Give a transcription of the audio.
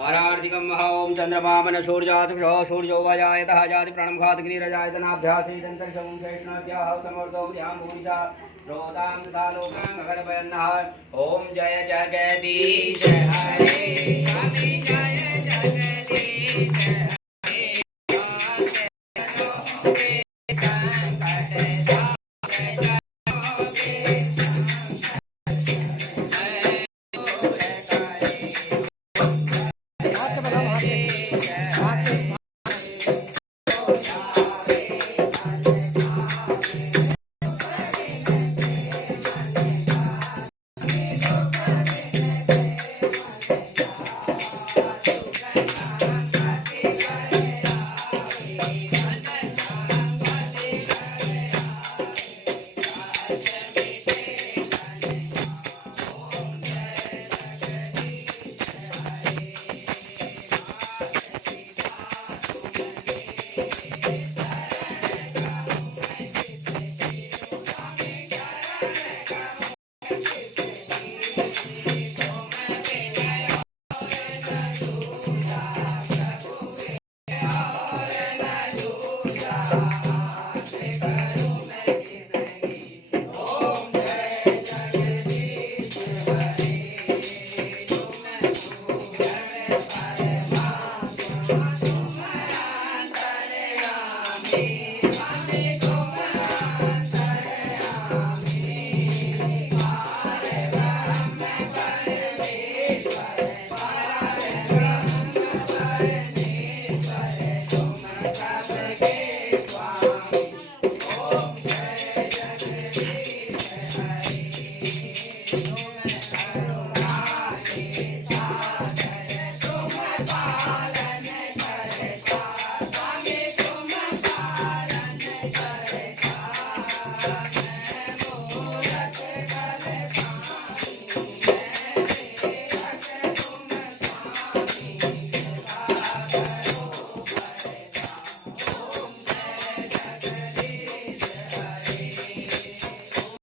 आरार्तिकं महा ओम चंद्रमा मन सूर्याचक्षुः सूर्यो वाजायतः जाति प्रणमघात गिरिरजायतनाभ्यासीदन्तरिक्षं शेषणाद्याः समर्दो ध्यां भूरिशा श्रोतां तथा लोकां अगणपयन्नः ओम जय जगदीश हरे स्वामी जय जगदीश